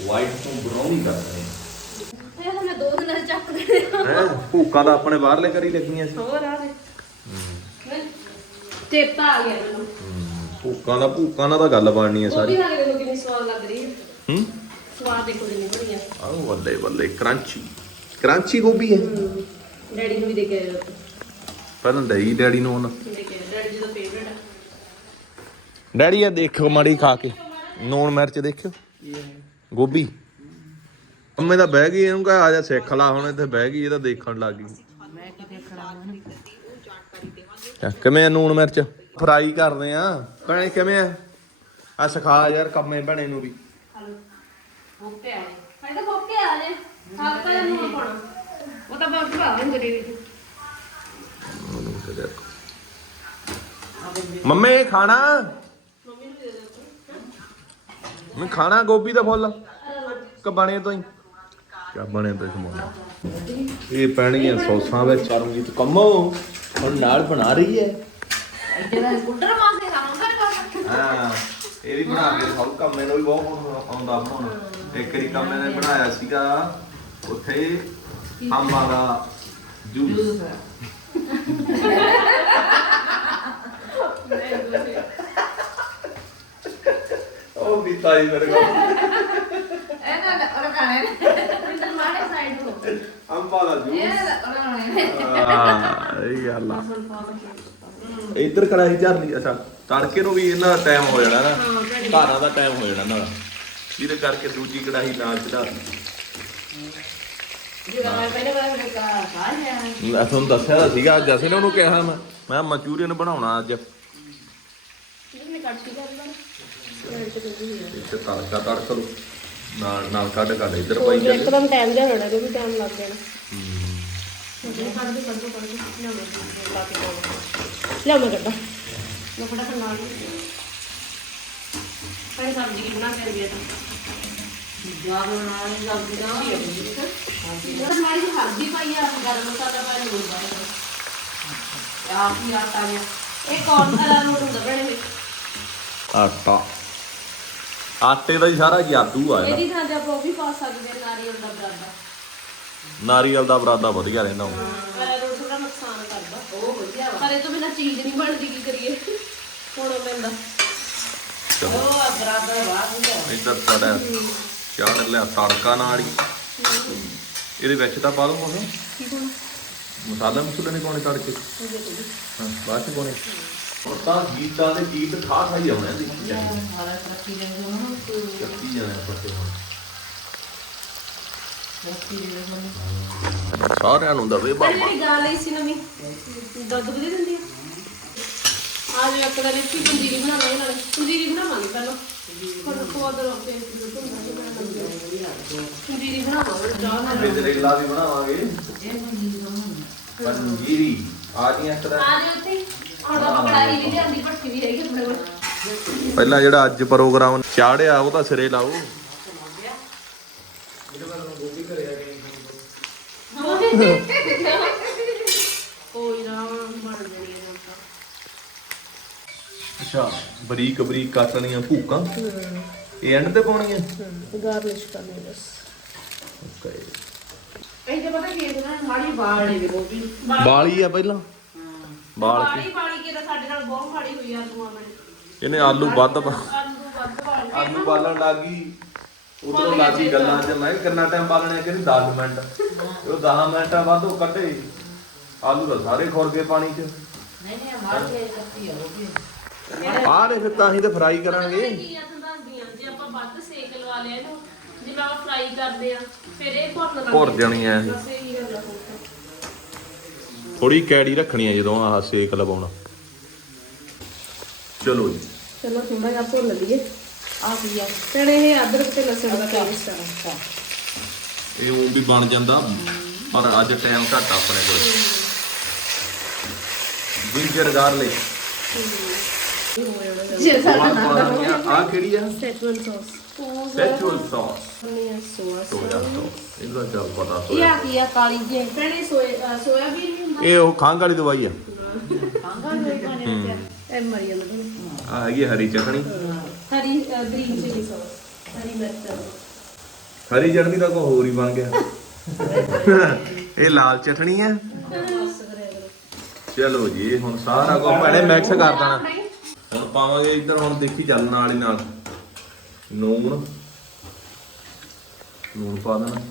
ਵਾਈਟ ਤੋਂ ਬਰਾਊਨੀ ਕਰਨੇ ਆ ਫਿਰ ਹਮਨੇ ਦੋ ਦਿਨਾਂ ਚ ਚੱਕ ਦੇਣੇ ਹੈ ਭੂਕਾਂ ਦਾ ਆਪਣੇ ਬਾਹਰਲੇ ਕਰੀ ਲੱਗੀਆਂ ਸੀ। ਹੋਰ ਆ ਦੇ। ਚੇਤਾ ਆ ਗਿਆ ਮੈਨੂੰ। ਭੂਕਾਂ ਦਾ ਭੂਕਾਂ ਨਾਲ ਤਾਂ ਗੱਲ ਬਣਨੀ ਹੈ ਉਹ ਸਾਰੀ ਵੀ ਹਾਲੇ ਦੇਖੋ ਕਿੰਨੀ ਸਵਾਦ ਲੱਗ ਰਹੀ ਹੈ ਹੂੰ? ਸਵਾਦ ਦੇਖੋ ਕਿੰਨੀ ਬਣੀ ਆ। ਆਹ ਬੱਲੇ ਬੱਲੇ ਕ੍ਰਾਂਚੀ। ਕ੍ਰਾਂਚੀ ਗੋਭੀ ਹੈ। ਡੈਡੀ ਨੂੰ ਵੀ ਦੇ ਕੇ ਆਏ ਪਹਿਲਾਂ ਦਈ ਡੈਡੀ ਨੂੰ ਹੁਣ। ਦੇ ਕੇ ਆਏ। ਡੈਡੀ ਜੀ ਦਾ ਫੇਵਰਟ ਆ। ਡੈਡੀ ਆ ਦੇਖੋ ਮਾੜੀ ਖਾ ਕੇ। ਨੂਣ ਮਿਰਚ ਦੇਖਿਓ। ਗੋਭੀ। ਅੰਮੇ ਤਾਂ ਬਹਿ ਗਈ ਇਹਨੂੰ ਕਹ ਆ ਜਾ ਸਿੱਖ ਲਾ ਹੁਣ ਇੱਥੇ ਬਹਿ ਗਈ ਇਹ ਤਾਂ ਦੇਖਣ ਲੱਗ ਗਈ। ਮੈਂ ਕੀ ਦੇਖਣਾ ਕਿਵੇਂ ਆ ਨੂਣ ਮਿਰਚ? ਫਰਾਈ ਕਰਦੇ ਆ। ਭੈਣੇ ਕਿਵੇਂ ਆ? ਆ ਸਿਖਾ ਯਾਰ ਕੰਮੇ ਭੈਣੇ ਨੂੰ ਵੀ। ਹੋਕੇ ਆ ਜੇ ਹਾਏ ਤਾਂ ਹੋਕੇ ਆ ਜੇ ਹਲਕਾ ਜਿਹਾ ਨੂਣ ਪਾਉਣਾ ਉਹ ਤਾਂ ਬਹੁਤ ਭਾਵ ਹੁੰਦੇ ਨੇ ਵਿੱਚ ਮੰਮੀ ਖਾਣਾ? ਮੈਂ ਖਾਣਾ ਗੋਭੀ ਦਾ ਫੁੱਲ ਕ ਬਣੇ ਤੋਂ ਹੀ? ਕਿਆ ਬਣੇ ਤੋਂ ਸਮਾਉਣਾ ਇਹ ਪੈਣਗੀਆਂ ਸੌਸਾਂ ਵਿੱਚ। ਕਰੂੰਗੀ ਤੂੰ ਕੰਮੋ ਹੁਣ ਨਾਲ ਬਣਾ ਰਹੀ ਹੈ। ਜਿਹੜਾ ਗੁੱਡਰ ਮਾਸੇ ਖਾਣਾ ਕਰ ਹਾਂ ਇਹ ਵੀ ਬਣਾ ਕੇ ਸਭ ਕੰਮੇ ਨੂੰ ਵੀ ਬਹੁਤ ਆਉਂਦਾ ਬਣਾਉਣਾ ਇੱਕ ਵਾਰੀ ਕੰਮੇ ਨੇ ਬਣਾਇਆ ਸੀਗਾ ਉੱਥੇ ਅੰਬਾਂ ਦਾ ਜੂਸ। ਵੀ ਤਾਈ ਮੇਰੇ ਕੋਲ। ਇਹਨਾਂ ਨੇ ਉਹ ਖਾਣੇ ਨੇ ਮਾੜੇ ਸਾਈਡ ਹੋ। ਅੰਬਾਂ ਦਾ ਜੂਸ। ਇਹ ਉਹ ਖਾਣੇ ਹਾਂ ਇਹ ਗੱਲ ਆ। ਇੱਧਰ ਕੜਾਹੀ ਝਰ ਲਈ। ਅੱਛਾ ਤੜਕੇ ਨੂੰ ਵੀ ਇਹਨਾਂ ਦਾ ਟਾਈਮ ਹੋ ਜਾਣਾ ਨਾ। ਘਾਰਾਂ ਦਾ ਟਾਈਮ ਹੋ ਜਾਣਾ ਨਾਲ। ਜਿਹਦੇ ਕਰਕੇ ਦੂਜੀ ਕੜਾਹੀ ਨਾਲ ਚੜਾ ਜਿਹੜਾ ਮੈਂ ਪਹਿਲੇ ਵਾਰ ਕਾ ਖਾ ਲਿਆ ਮੈਂ ਤੁਹਾਨੂੰ ਦੱਸਿਆ ਤਾਂ ਸੀਗਾ ਜਸੇ ਨੇ ਉਹਨੂੰ ਕਿਹਾ ਮੈਂ ਮੈਂ ਮਨਚੂਰੀਅਨ ਬਣਾਉਣਾ ਅੱਜ। ਜਿਹਨੇ ਕੱਟ ਕੇ ਕਰਦਾ ਇੱਥੇ ਤੜਕਾ ਤੜਕ ਲਓ ਨਾਲ ਨਾਲ ਕੱਢ ਕੱਢ ਇੱਧਰ ਪਾਈ ਚੱਲੇ। ਇੱਕਦਮ ਟਾਈਮ ਜਿਹਾ ਹੋਣਾ ਕਿ ਟਾਈਮ ਲੱਗ ਜਾਣਾ। ਲਿਆ ਮੈਂ ਕੱਢਾ। ਮੈਂ ਫੜਾ ਕਰ ਨਾਲ ਪਹਿਲੇ ਸਬਜ਼ੀ ਕੀ ਬਣਾ ਕੇ ਗਿਆ ਜਾਗ ਨਾਲ ਜਲਦੀ ਨਾ ਵੀ ਤਾਂ? ਮਾਰੀ ਜਿਹੀ ਹਲਦੀ ਪਾਈ ਆ ਗਰਮ ਮਸਾਲਾ ਪਾਇਆ ਲੂਣ ਪਾਇਆ ਆਪ ਹੀ ਆਟਾ ਗਿਆ ਇਹ ਕੌਣ ਵਾਲਾ ਲੂਣ ਹੁੰਦਾ ਬਣੇ ਵਿੱਚ ਆਟਾ। ਆਟੇ ਦਾ ਹੀ ਸਾਰਾ ਜਾਦੂ ਆ ਇਹਦਾ। ਇਹਦੀ ਥਾਂ ਤੇ ਆਪਾਂ ਉਹ ਵੀ ਪਾ ਸਕਦੇ ਹਾਂ ਨਾਰੀਅਲ ਦਾ ਬਰਾਦਾ। ਨਾਰੀਅਲ ਦਾ ਬਰਾਦਾ ਵਧੀਆ ਰਹਿੰਦਾ ਉਹ ਥੋੜਾ ਨੁਕਸਾਨ ਕਰਦਾ। ਉਹ ਵਧੀਆ ਵਾ। ਪਰ ਇਹ ਤੋਂ ਬਿਨਾਂ ਚੀਜ਼ ਨਹੀਂ ਬਣਦੀ ਕੀ ਕਰੀਏ? ਹੁਣ ਪੈਂਦਾ। ਚਲੋ। ਉਹ ਬਰਾਦਰ ਬਾਹਰ ਹੁੰਦਾ ਇੱਧਰ ਸਾਡਾ ਚਾੜ ਲਿਆ ਤੜਕਾ ਨਾਲ ਹੀ। ਇਹਦੇ ਵਿੱਚ ਤਾਂ ਪਾ ਦੂੰਗਾ ਨਾ ਮਸਾਲਾ ਮਸੂਲੇ ਨਹੀਂ ਪਾਉਣੇ ਤੜਕੇ। ਹਾਂ ਬਾਅਦ ਚ ਪਾਉਣੇ। ਉਹ ਤਾਂ ਗੀਤਾਂ ਦੇ ਗੀਤ ਖਾ ਖਾਈ ਆਉਣੇ ਦੀ ਸਾਰਾ ਰੱਖੀ ਜਾਂਦੇ ਉਹਨਾਂ ਚੱਕੀ ਜਾਣੇ ਪੱਤੇ ਹੁਣ। ਰੱਖੀ ਜਾਂਦੇ ਉਹਨਾਂ ਸਾਰਿਆਂ ਨੂੰ ਦਵੇ ਬਾਬਾ। ਜਿਹੜੀ ਗਾਂ ਲਈ ਸੀ ਨਵੀਂ ਦੁੱਧ ਵੀ ਦੇ ਦਿੰਦੀ ਆ। ਆ ਜੇ ਇੱਕ ਦਿਨ ਇੱਥੇ ਪੰਜੀਰੀ ਬਣਾਵਾਂਗੇ ਨਾਲੇ। ਪੰਜੀਰੀ ਬਣਾਵਾਂਗੇ ਪਹਿਲਾਂ। ਹੁਣ ਕੋਦਰ ਉੱਤੇ ਪੰਜੀਰੀ ਬਣਾਵਾਂਗੇ ਚਾਹ ਨਾਲ। ਗਜਰੇਲਾ ਵੀ ਬਣਾਵਾਂਗੇ। ਪੰਜੀਰੀ ਆ ਗਈਆਂ ਇੱਕ ਆ ਜੇ ਉੱਥੇ ਹੁਣ ਆਪਾਂ ਕੜਾਈ ਵੀ ਲਿਆਂਦੀ ਭੱਠੀ ਵੀ ਹੈਗੀ ਆਪਣੇ ਕੋਲ ਪਹਿਲਾਂ ਜਿਹੜਾ ਅੱਜ ਪ੍ਰੋਗਰਾਮ ਚਾੜਿਆ ਉਹ ਤਾਂ ਸਿਰੇ ਲਾਓ। ਕੋਈ ਨਾ ਜਾਣੀ ਅੱਛਾ ਬਰੀਕ ਬਰੀਕ ਕੱਟ ਲਈਆਂ ਭੂਕਾਂ। ਇਹ ਐਂਡ ਤੇ ਪਾਉਣੀਆਂ? ਗਾਰਨਿਸ਼ ਕਰਨੀ ਬਸ। ਓਕੇ ਇਹ ਜੇ ਪਤਾ ਕੀ ਹੈ ਮਾੜੀ ਬਾਲ ਨੇ ਗੋਭੀ। ਬਾਲੀ ਆ ਪਹਿਲਾਂ? ਬਾਲ ਕੇ? ਤਾਂ ਸਾਡੇ ਨਾਲ ਬਹੁਤ ਮਾੜੀ ਹੋਈ ਆ ਤੂੰ ਆਪਣੇ ਇਹਨੇ ਆਲੂ ਵੱਧ ਪਾ- ਆਲੂ ਵੱਧ ਵਾਲ ਆਲੂ ਬਾਲਣ ਲੱਗੀ ਉਧਰੋਂ ਲੱਗੀ ਗੱਲਾਂ ਚ। ਮੈਂ ਕਿਹਾ ਕਿੰਨਾ ਟਾਈਮ ਬਾਲਣੇ ਕਹਿੰਦੀ 10 ਮਿੰਟ? ਉਹ 10 ਮਿੰਟਾਂ ਬਾਅਦ ਉਹ ਕੱਢੇ। ਆਲੂ ਤਾਂ ਸਾਰੇ ਖੁਰ ਗਏ ਪਾਣੀ 'ਚ। ਨਹੀਂ ਨਹੀਂ ਮਾੜੀ ਕੱਤੀ ਹੈ ਗੋਭੀ ਆਹ ਦੇ ਫਿਰ ਤਾਂ ਹੀ ਤੇ ਫਰਾਈ ਕਰਾਂਗੇ। ਕੀ ਆ ਤੁਹਾਨੂੰ ਦੱਸਦੀ ਆ ਜੇ ਆਪਾਂ ਵੱਧ ਸੇਕ ਲਵਾ ਲਿਆ ਇਹਨੂੰ ਜਿਵੇਂ ਆਪਾਂ ਫਰਾਈ ਕਰਦੇ ਆ ਫਿਰ ਇਹ ਭੁਰਨ ਲੱਗ ਭੁਰ ਜਾਣੀਆਂ ਇਹ। ਬਸ ਇਹੀ ਗੱਲ ਆ ਹੋਰ ਤਾਂ। ਥੋੜੀ ਕੈੜੀ ਰੱਖਣੀ ਆ ਜਦੋਂ ਆਹ ਸੇਕ ਲਵਾਉਣਾ। ਚਲੋ ਜੀ। ਚਲੋ ਥੋੜਾ ਜਿਹਾ ਭੁੰਨ ਲਈਏ। ਆ ਕੀ ਆ? ਫਿਰ ਇਹ ਅਦਰਕ ਤੇ ਲਸਣ ਦਾ ਪੇਸਟ ਆ। ਇਹ ਉਹ ਵੀ ਬਣ ਜਾਂਦਾ ਪਰ ਅੱਜ ਟਾਈਮ ਘੱਟ ਆ ਆਪਣੇ ਕੋਲ। ਜਿੰਜਰ ਗਾਰਲਿਕ ਜੇ ਆ ਕਿਹੜੀ ਆ? Sichuan sauce Sichuan sauce soya soya sauce ਇਹਦਾ ਚੱਲ ਪਤਾ ਇਹ ਸੋਇਆ ਆ ਕੀ ਆ ਕਾਲੀ ਜੇ? ਭੈਣੇ ਸੋਏ ਸੋਇਆਬੀਨ ਨਹੀਂ ਹੁੰਦਾ। ਇਹ ਉਹ ਖੰਘ ਵਾਲੀ ਦਵਾਈ ਆ। ਮਰੀ ਜਾਂਦਾ। ਆ ਹੈਗੀ ਹਰੀ ਚਟਣੀ ਹਰੀ ਗ੍ਰੀਨ ਚਿਲੀ ਸੌਸ ਹਰੀ ਮਿਰਚ ਹਰੀ ਚਟਣੀ ਦਾ ਕੋਈ ਹੋਰ ਹੀ ਬਣ ਗਿਆ। ਇਹ ਲਾਲ ਚਟਣੀ ਹੈ ਚਲੋ ਜੀ ਇਹ ਹੁਣ ਸਾਰਾ ਕੁਝ ਭੈਣੇ ਮਿਕਸ ਕਰ ਦੇਣਾ। ਹੁਣ ਪਾਵਾਂਗੇ ਇੱਧਰ ਹੁਣ ਦੇਖੀ ਚੱਲ ਨਾਲ ਹੀ ਨਾਲ। ਨੂਣ ਨੂਣ ਪਾ ਦੇਣਾ।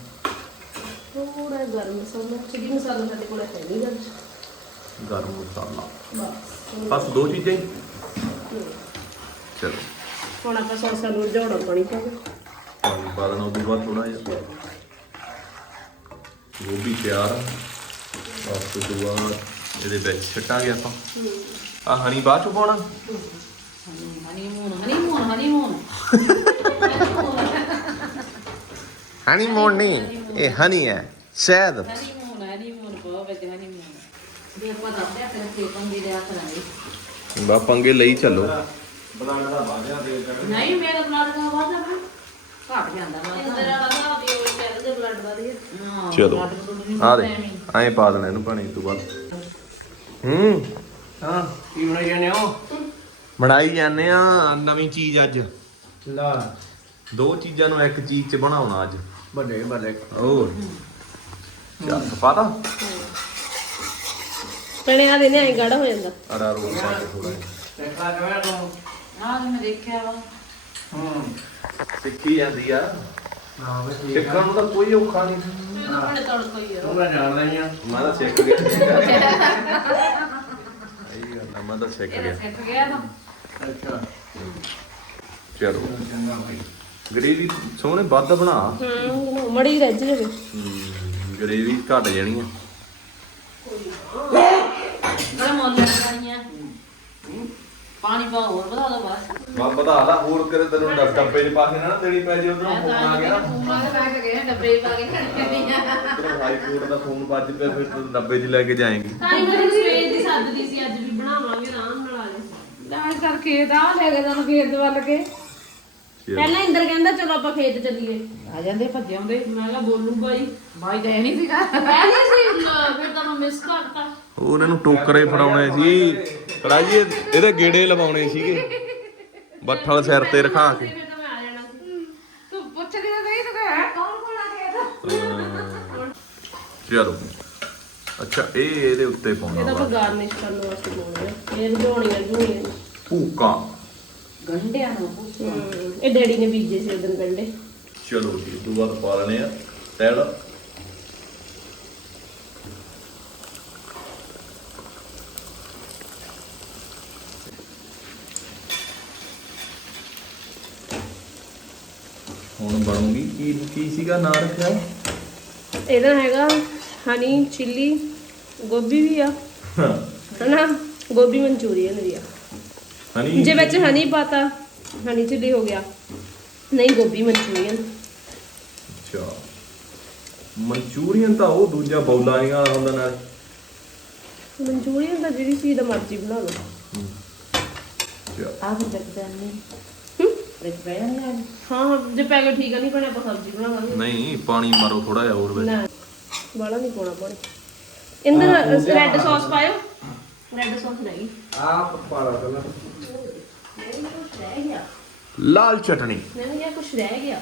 ਥੋੜਾ ਗਰਮ ਮਸਾਲਾ ਚਿਕਨ ਮਸਾਲਾ ਸਾਡੇ ਕੋਲ ਹੈ ਨਹੀਂ ਗਰਮ ਮਸਾਲਾ। ਬਸ। ਬਸ ਦੋ ਚੀਜ਼ਾਂ ਹੀ। ਚਲੋ। ਹੁਣ ਆਪਾਂ ਸੌਸਾਂ ਨੂੰ ਰਝਾਉਣਾ ਪਾਣੀ ਪਾ ਕੇ। ਪਾਣੀ ਪਾ ਦੇਣਾ ਉਦੋਂ ਬਾਅਦ ਥੋੜਾ ਜਿਹਾ। ਗੋਭੀ ਤਿਆਰ ਆ। ਬਸ ਉਸ ਤੋਂ ਬਾਅਦ ਇਹਦੇ ਵਿੱਚ ਛੱਟਾਂਗੇ ਆਪਾਂ। ਆ ਹਣੀ ਬਾਅਦ ਚੋਂ ਪਾਉਣਾ। ਹਨੀਮੂਨ ਹਨੀਮੂਨ ਹਨੀਮੂਨ ਹਣੀ ਮੋੜ ਨਹੀਂ ਇਹ ਹਣੀ ਹੈ ਹਨੀਮੂਨ ਬਹੁਤ ਵਿੱਚ ਹਨੀਮੂਨ ਵੀ ਆਪਾਂ ਦੱਸਦੇ ਆ ਫਿਰ ਤੇ ਪੰਗੇ ਬਾ ਪੰਗੇ ਲਈ ਚੱਲੋ। ਬਲੱਡ ਦਾ ਵਾਧਿਆ ਦੇ ਨਹੀਂ ਮੇਰਾ ਬਲੱਡ ਦਾ ਵਾਧਾ ਨਾ ਘਟ ਜਾਂਦਾ ਵਾਧਾ ਤੇਰਾ ਵਾਦਾ ਵੀ ਉਹ ਕਹਿੰਦੇ ਬਲੱਡ ਵਧੀਆ ਹਾਂ, ਚਲੋ। blood blood ਨਹੀਂ ਆ ਦੇ ਐਵੇਂ। ਐਂ ਪਾ ਦੇਣਾ ਇਹਨੂੰ ਪਾਣੀ ਤੋਂ ਬਾਅਦ। ਹੂੰ। ਹਾਂ ਕੀ ਬਣਾਈ ਜਾਂਦੇ ਹੋ? ਬਣਾਈ ਜਾਂਦੇ ਆ ਨਵੀਂ ਚੀਜ਼ ਅੱਜ। ਲਾ। ਦੋ ਚੀਜ਼ਾਂ ਨੂੰ ਇੱਕ ਚੀਜ਼ 'ਚ ਬਣਾਉਣਾ ਅੱਜ। ਵੱਡੇ ਵੱਡੇ। ਹੋਰ। ਚੱਲ ਪਤਾ ਪਣੇ ਆ ਦੇ ਨੇ ਐਂ ਗਾੜਾ ਹੋ ਜਾਂਦਾ। ਅਰਾ ਰੋਲ ਪਾ ਕੇ ਥੋੜਾ ਦੇਖਾ ਕਿਵੇਂ ਤੂੰ ਆਹ ਤੇ ਮੈਂ ਦੇਖਿਆ ਵਾ ਹੂੰ ਸਿੱਖੀ ਜਾਂਦੀ ਆ। ਨਾ ਵੇ ਠੀਕ ਸਿੱਖਣ ਨੂੰ ਤਾਂ ਕੋਈ ਔਖਾ ਨਹੀਂ। ਮੈਨੂੰ ਬੜੇ ਤੜਕਾ ਹੀ ਆ ਤੂੰ ਮੈਂ ਜਾਣਦਾ ਹੀ ਆ। ਮੈਂ ਤਾਂ ਸਿੱਖ ਗਿਆ। ਇਹ ਗੱਲ ਆ, ਮੈਂ ਤਾਂ ਸਿੱਖ ਇਹਦਾ ਗਿਆ। ਸਿੱਖ ਗਿਆ ਨਾ ਅੱਛਾ। ਚਲੋ। ਚੰਗਾ ਭਾਈ ਗਰੇਵੀ ਸੋਹਣੇ ਵੱਧ ਬਣਾ। ਹੂੰ ਮੜੀ ਰਹਿ ਜਾਵੇ ਗਰੇਵੀ ਘਟ ਜਾਣੀ ਆ। ਬੜਾ ਮੌਨ ਪਾਣੀ ਪਾ ਹੋਰ ਵਧਾ ਦੋ ਬਸ। ਮੈਂ ਵਧਾ ਲਾ ਹੋਰ ਕਰੇ ਤੈਨੂੰ ਡੱਬ- ਡੱਬੇ 'ਚ ਪਾ ਕੇ ਨਾ ਦੇਣੀ ਪੈ ਜੇ ਉਧਰੋਂ ਫੋਨ ਆ ਗਿਆ। ਪੂਮਾ ਦੇ ਪਾ ਕੇ ਗਏ ਡੱਬੇ ਪਾ ਕੇ ਖੜਕਦੀਆਂ ਉਧਰੋਂ ਹਾਈ ਕੋਰਟ ਦਾ ਫੋਨ ਵੱਜ ਪਿਆ ਫਿਰ ਤੂੰ ਡੱਬੇ 'ਚ ਲੈ ਕੇ ਜਾਏਂਗੀ। ਤਾਂ ਹੀ ਮੈਂ ਸਵੇਰ ਦੀ ਸੱਦਦੀ ਸੀ ਅੱਜ ਵੀ ਬਣਾਵਾਂਗੇ ਆਰਾਮ ਨਾਲ ਆ ਜਾ ਲੈ ਕਰ ਖੇਤ ਆ ਲੈ ਕੇ ਜਾਣਾ ਖੇਤ ਵੱਲ ਕੇ। ਪਹਿਲਾਂ ਇੰਦਰ ਕਹਿੰਦਾ ਚਲੋ ਆਪਾਂ ਖੇਤ ਚੱਲੀਏ। ਆ ਜਾਂਦੇ ਭੱਜੇ ਆਉਂਦੇ। ਮੈਂ ਕਿਹਾ ਬੋਲੂ ਬਾਈ। ਬਾਈ ਤਾਂ ਇਹ ਨਹੀਂ ਸੀਗਾ। ਮੈਂ ਨਹੀਂ ਸੀ ਲ- ਫਿਰ ਤਾਂ ਮੈਂ ਮਿਸ ਕਰਤਾ। ਉਹਨਾਂ ਨੂੰ ਟੋਕਰੇ ਫੜਾਉਣੇ ਸੀ। ਰਾਜੀ ਇਹਦੇ ਗੇੜੇ ਲਵਾਉਣੇ ਸੀਗੇ। ਬੱਠਲ ਸਿਰ ਤੇ ਰਖਾ ਕੇ। ਫਿਰ ਤਾਂ ਮੈਂ ਆ ਜਾਣਾ ਸੀ ਤੂੰ ਪੁੱਛਦੀ ਤਾਂ ਨਹੀਂ ਤੂੰ ਹੈ। ਕੌਣ ਕੋਲ ਆ ਗਿਆ ਚਲੋ। ਅੱਛਾ ਇਹ ਇਹਦੇ ਉੱਤੇ ਪਾਉਣਾ ਇਹਦਾ ਵਾ ਆਪਾਂ ਗਾਰਨਿਸ਼ ਕਰਨ ਵਾਸਤੇ ਪਾਉਣਾ ਹੈ ਇਹ ਰਜੋਣੀਆਂ ਰਜੋਣੀਆਂ ਭੂਕਾ। ਗੰਢਿਆਂ ਨੂੰ ਹੂੰ ਇਹ ਡੈਡੀ ਨੇ ਬੀਜੇ ਸੀ ਉਦੋਂ ਗੰਡੇ ਚਲੋ ਜੀ ਤੋਂ ਬਾਅਦ ਪਾ ਲੈਣੇ ਆ। ਤੈੜ ਹੁਣ ਬਣੂਗੀ ਕੀ ਕੀ ਸੀਗਾ ਨਾਂ ਰੱਖਿਆ? ਇਹਦਾ ਹੈਗਾ ਹਨੀ ਚਿੱਲੀ ਗੋਭੀ ਵੀ ਆ। ਹਨਾ? ਗੋਭੀ ਮਨਚੂਰੀਅਨ ਵੀ ਆ। ਹਨੀ ਜੇ ਵਿੱਚ ਹਨੀ ਪਾਤਾ ਹਨੀ ਚਿੱਲੀ ਹੋ ਗਿਆ। ਨਹੀਂ ਗੋਭੀ ਮਨਚੂਰੀਅਨ। ਅੱਛਾ। ਮਨਚੂਰੀਅਨ ਤਾਂ ਉਹ ਦੂਜਾ ਬੌਲਾਂੀਆਂ ਵਾਲਾ ਹੁੰਦਾ ਨਾਲ। ਮਨਚੂਰੀਅਨ ਤਾਂ ਜਿਹੜੀ ਚੀਜ਼ ਦਾ ਮਰਜ਼ੀ ਬਣਾ ਲਓ। ਆ ਫਿਰ ਜਗਦਾਂ ਨਹੀਂ। ਰਿਕ ਪਿਆ ਨਹੀਂ ਆ ਹਾਂ ਹਾਂ ਜੇ ਪੈਕੇਟ ਠੀਕ ਆ ਨਹੀਂ ਬਣਿਆ ਆਪਾਂ ਸਬਜ਼ੀ ਬਣਾਵਾਂਗੇ। ਨਹੀਂ ਪਾਣੀ ਮਾਰੋ ਥੋੜਾ ਜਿਹਾ ਹੋਰ ਵਿੱਚ। ਨਾ ਬਾਲਾ ਨਹੀਂ ਪਾਉਣਾ ਪਾਣੀ ਇੰਦਰ ਰੈੱਡ ਸੌਸ ਪਾਇਓ। ਰੈੱਡ ਸੌਸ ਰਹਿ ਗਈ। ਆਪ ਪਾਲਾ ਚੱਲ ਨਹੀਂ ਕੁਝ ਰਹਿ ਗਿਆ। ਲਾਲ ਚਟਣੀ। ਨਹੀਂ ਇਹ ਕੁਝ ਰਹਿ ਗਿਆ।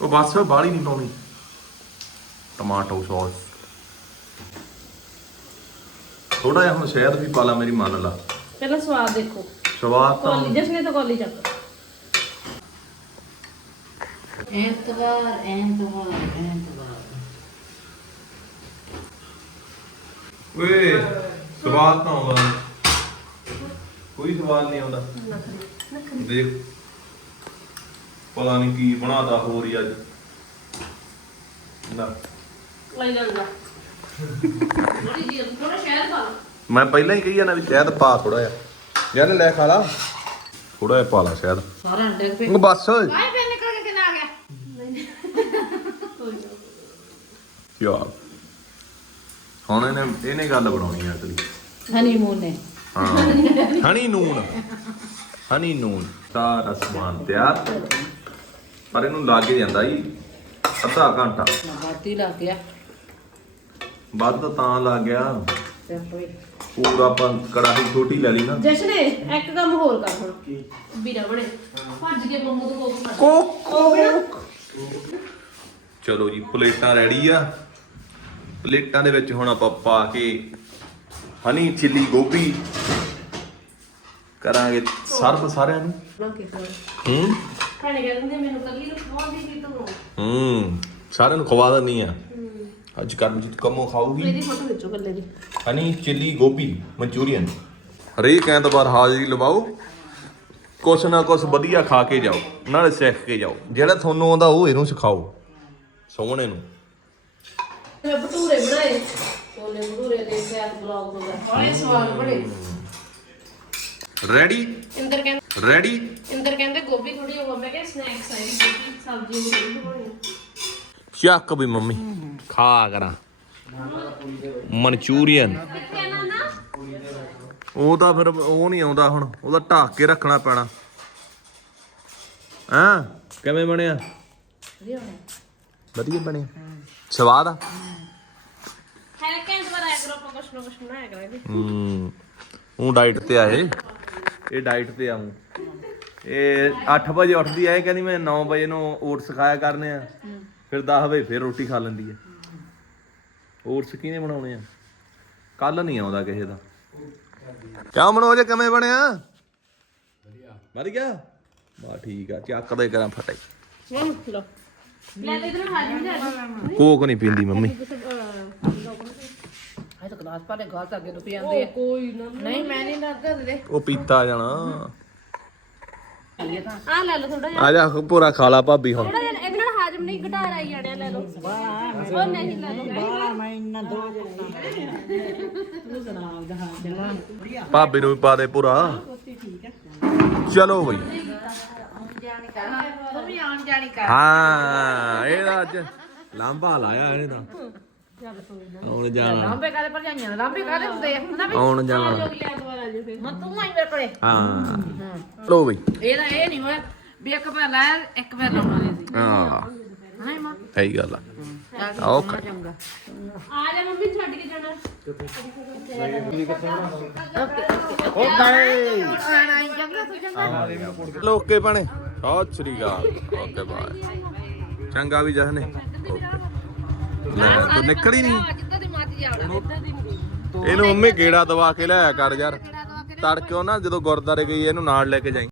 ਉਹ ਬਸ ਬਾਲੀ ਨਹੀਂ ਪਾਉਣੀ। Tomato sauce. ਥੋੜਾ ਜਿਹਾ ਹੁਣ ਸ਼ਹਿਦ ਵੀ ਪਾ ਲਾ ਮੇਰੀ ਮੰਨ ਲਾ। ਪਹਿਲਾਂ ਸਵਾਦ ਦੇਖੋ। ਸਵਾਦ ਤਾਂ ਕੋਲੀ ਜਸਨੇ ਤਾਂ ਕੋਲੀ ਚੱਕ। ਐਤਵਾਰ ਐਤਵਾਰ ਐਤਵਾਰ। ਓਏ ਸਵਾਦ ਤਾਂ ਆਉਂਦਾ ਨੀ। ਕੋਈ ਸਵਾਦ ਨਹੀਂ ਆਉਂਦਾ। ਦੇਖ ਪਤਾ ਨਹੀਂ ਕੀ ਬਣਾਦਾ ਹੋਰ ਹੀ ਅੱਜ। ਨਾ। ਲਈ ਜਾਂਦਾ ਥੋੜੀ ਜਿਹੀ ਥੋੜਾ ਸ਼ਹਿਦ ਪਾ ਲਓ ਮੈਂ ਪਹਿਲਾਂ ਹੀ ਕਹੀ ਜਾਣਾ ਵੀ ਸ਼ਹਿਦ ਪਾ ਥੋੜਾ ਜਿਹਾ। ਯਾਰ ਲੈ ਖਾ ਲਾ। ਥੋੜਾ ਜਿਹਾ ਪਾ ਲਾ ਸ਼ਹਿਦ ਸਾਰਾ ਅੰਡੇ ਪੇ ਬਸ। ਆਏ ਫੇਰ ਨਿਕਲ ਕੇ ਕਿੰਨਾ ਆ ਗਿਆ। ਯਾਰ ਹੁਣ ਇਹਨੇ ਇਹਨੇ ਗੱਲ ਬਣਾਉਣੀ ਆ ਅਗਲੀ। ਹਨੀਮੂਨ ਨੇ ਹਾਂ। ਹਣੀ ਨੂਨ ਹਣੀ ਨੂਨ ਸਾਰਾ ਸਮਾਨ ਤਿਆਰ। ਪਰ ਇਹਨੂੰ ਲੱਗ ਜਾਂਦਾ ਜੀ। ਅੱਧਾ ਘੰਟਾ। ਬਾਤੀ ਲੱਗ ਗਿਆ। ਵੱਧ ਤਾਂ ਲੱਗ ਗਿਆ। ਪੂਰਾ ਆਪਾਂ ਕੜਾਹੀ ਛੋਟੀ ਲੈ ਲਈ ਨਾ। ਜਸ਼ਨੇ ਇੱਕ ਕੰਮ ਹੋਰ ਕਰ ਹੁਣ। ਵੀਰਾ ਬਣੇ। ਭੱਜ ਕੇ ਮੰਮੂ ਤੋਂ ਕੋਕ। ਕਰ ਕੋਕ ਕੋਕ ਚਲੋ ਜੀ ਪਲੇਟਾਂ ਰੈਡੀ ਆ। ਪਲੇਟਾਂ ਦੇ ਵਿੱਚ ਹੁਣ ਆਪਾਂ ਪਾ ਕੇ ਹਨੀ ਚਿੱਲੀ ਗੋਭੀ ਕਰਾਂਗੇ ਸਰਬ ਸਾਰਿਆਂ ਨੂੰ। ਹੂੰ। ਖਾਣੇ ਕਹਿੰਦੇ ਮੈਨੂੰ ਕੱਲੀ ਨੂੰ ਖਵਾਉਂਦੀ ਸੀ ਤੂੰ। ਹੂੰ। ਸਾਰਿਆਂ ਨੂੰ ਖਵਾ ਦਿੰਨੀ ਆ। ਅੱਜ ਕਰਮਜੀਤ ਕੰਮੋਂ ਖਾਊਗੀ। ਮੇਰੀ ਫੋਟੋ ਖਿੱਚੋ ਕੱਲੇ ਦੀ। ਹਨੀ ਚਿੱਲੀ ਗੋਭੀ ਮਨਚੂਰੀਅਨ। ਹਰੇਕ ਐਤਵਾਰ ਹਾਜ਼ਰੀ ਲਵਾਓ। ਕੁਛ ਨਾ ਕੁਛ ਵਧੀਆ ਖਾ ਕੇ ਜਾਓ ਨਾਲੇ ਸਿੱਖ ਕੇ ਜਾਓ। ਜਿਹੜਾ ਤੁਹਾਨੂੰ ਆਉਂਦਾ ਉਹ ਇਹਨੂੰ ਸਿਖਾਓ ਸੋਹਣੇ ਨੂੰ। ਮੈਂ ਭਟੂਰੇ ਬਣਾਏ। ਛੋਲੇ ਭਟੂਰੇ ਦੇ ਸੈਤ ਬਲੌਗ ਤੋਂ। ਬੜੇ ਸਵਾਦ ਬਣੇ ਰੈਡੀ ਇੰਦਰ ਕਹਿੰਦੇ ਰੈਡੀ ਇੰਦਰ ਕਹਿੰਦੇ ਗੋਭੀ ਥੋੜੀ ਹੋਵਾ ਮੈਂ ਕਿਹਾ ਸਨੈਕਸ ਆਈ ਗੋਭੀ ਸਬਜ਼ੀ ਬਣਾਉਣੀ ਚੱਕ ਵੀ ਮੰਮੀ। ਖਾ ਕਰਾਂ। ਮਨਚੂਰੀਅਨ। ਉਹ ਤਾਂ ਫਿਰ ਉਹ ਨਹੀਂ ਆਉਂਦਾ ਹੁਣ। ਉਹਦਾ ਢੱਕ ਕੇ ਰੱਖਣਾ ਪੈਣਾ। ਹਾਂ? ਕਿਵੇਂ ਬਣਿਆ? ਵਧੀਆ ਬਣਿਆ। ਸਵਾਦ ਆ? ਹੈ। ਉਹ ਡਾਈਟ ਤੇ ਆ ਇਹ। ਡਾਈਟ ਤੇ ਆਉਂ ਇਹ 8 ਵਜੇ ਉੱਠਦੀ ਇਹ ਕਹਿੰਦੀ ਮੈਂ 9 ਵਜੇ ਨੂੰ ਓਟਸ ਖਾਇਆ ਕਰਨੇ ਆ। ਫਿਰ 10 ਵਜੇ ਫਿਰ ਰੋਟੀ ਖਾ ਲੈਂਦੀ ਆ ਓਟਸ ਕਿਹਨੇ ਬਣਾਉਣੇ ਆ? ਕੱਲ ਨਹੀਂ ਆਉਂਦਾ ਕਿਸੇ ਦਾ। ਕਿਉਂ ਮਨੋਜ ਕਿਵੇਂ ਬਣਿਆ? ਵਧੀਆ ਵਧੀਆ ਬਾ ਠੀਕ ਆ ਚੱਕ ਦੇ ਕਰਾਂ ਫਟਾਈ। ਹੂੰ ਲੋ ਲੈ ਤੇ ਇਧਰ ਹਾਜ਼ਰ ਜਾ ਕੋਕ ਨਹੀਂ ਪੀਂਦੀ ਮੰਮੀ। ਇਹ ਤਾਂ ਗਲਾਸ ਪਾਲੇ ਗਾਲ ਤਾਂ ਅੱਗੇ ਨੂੰ ਪੀ ਜਾਂਦੇ ਆ। ਕੋਈ ਨਾ ਨਹੀਂ ਮੈਂ ਨਹੀਂ ਲੱਗਦਾ ਦੇ ਉਹ ਪੀਤਾ ਜਾਣਾ। ਆ ਲੈ ਲਓ ਥੋੜਾ ਆ ਜਾ ਪੂਰਾ ਖਾ ਲਾ ਭਾਬੀ ਹੁਣ ਥੋੜਾ ਜਿਹਾ ਇਹਦੇ ਨਾਲ ਹਾਜ਼ਮ ਨਹੀਂ ਘਟਾਰ ਆਈ ਜਾਣਿਆ ਲੈ ਲਓ। ਉਹ ਨਹੀਂ ਲੈ ਲਓ। ਮੈਂ ਇੰਨਾ ਦੋ ਭਾਬੀ ਨੂੰ ਵੀ ਪਾ ਦੇ ਪੂਰਾ ਚਲੋ ਬਈ। ਹਾਂ ਇਹਦਾ ਅੱਜ ਲਾਂਭਾ ਲਾਇਆ ਇਹਨੇ ਤਾਂ। ਆਉਣ ਜਾਣਾ। ਲਾਂਬੇ ਕਾਲੇ ਪਰ ਜਾਈਆਂ ਨੇ ਲਾਂਬੇ ਕਾਲੇ ਹੁੰਦੇ ਆ? ਵੀ ਆਉਣ ਜਾਣਾ। ਲੈ ਦੁਬਾਰਾ ਜੀ ਫਿਰ। ਹੁਣ ਤੂੰ ਆਈ ਮੇਰੇ ਕੋਲੇ। ਹਾਂ। ਚਲੋ ਬਈ। ਇਹ ਨਹੀਂ ਹੋਇਆ ਵੀ ਇੱਕ ਪੈਰ ਲਾਇਆ ਇੱਕ ਪੈਰ ਲਾਉਣਾ ਨਹੀਂ ਸੀ। ਹਾਂ। ਹਨਾ ਮਾਂ ਸਹੀ ਗੱਲ ਆ। ਓਕੇ। ਆ ਜਾ ਮੰਮੀ ਛੱਡ ਕੇ ਜਾਣਾ ਆਣਾ ਹੀ ਚੰਗਾ ਤੂੰ ਚੰਗਾ ਚਲੋ ਓਕੇ ਭੈਣੇ ਸਤਿ ਸ੍ਰੀ ਅਕਾਲ। Okay bye. ਚੰਗਾ ਵੀ ਜਸਨੇ ਤੂੰ ਨਿਕਲੀ ਨਹੀਂ ਜਿੱਦਾਂ ਦੀ ਮੱਤ ਜਾਵੜਾ ਇਹਨੂੰ ਮੰਮੀ ਗੇੜਾ ਦਵਾ ਕੇ ਲਿਆਇਆ ਕਰ ਯਾਰ। ਤੜਕਿਓ ਨਾ ਜਦੋਂ ਗੁਰਦਾਰੇ ਗਈ ਇਹਨੂੰ ਨਾਲ ਲੈ ਕੇ ਜਾਈ।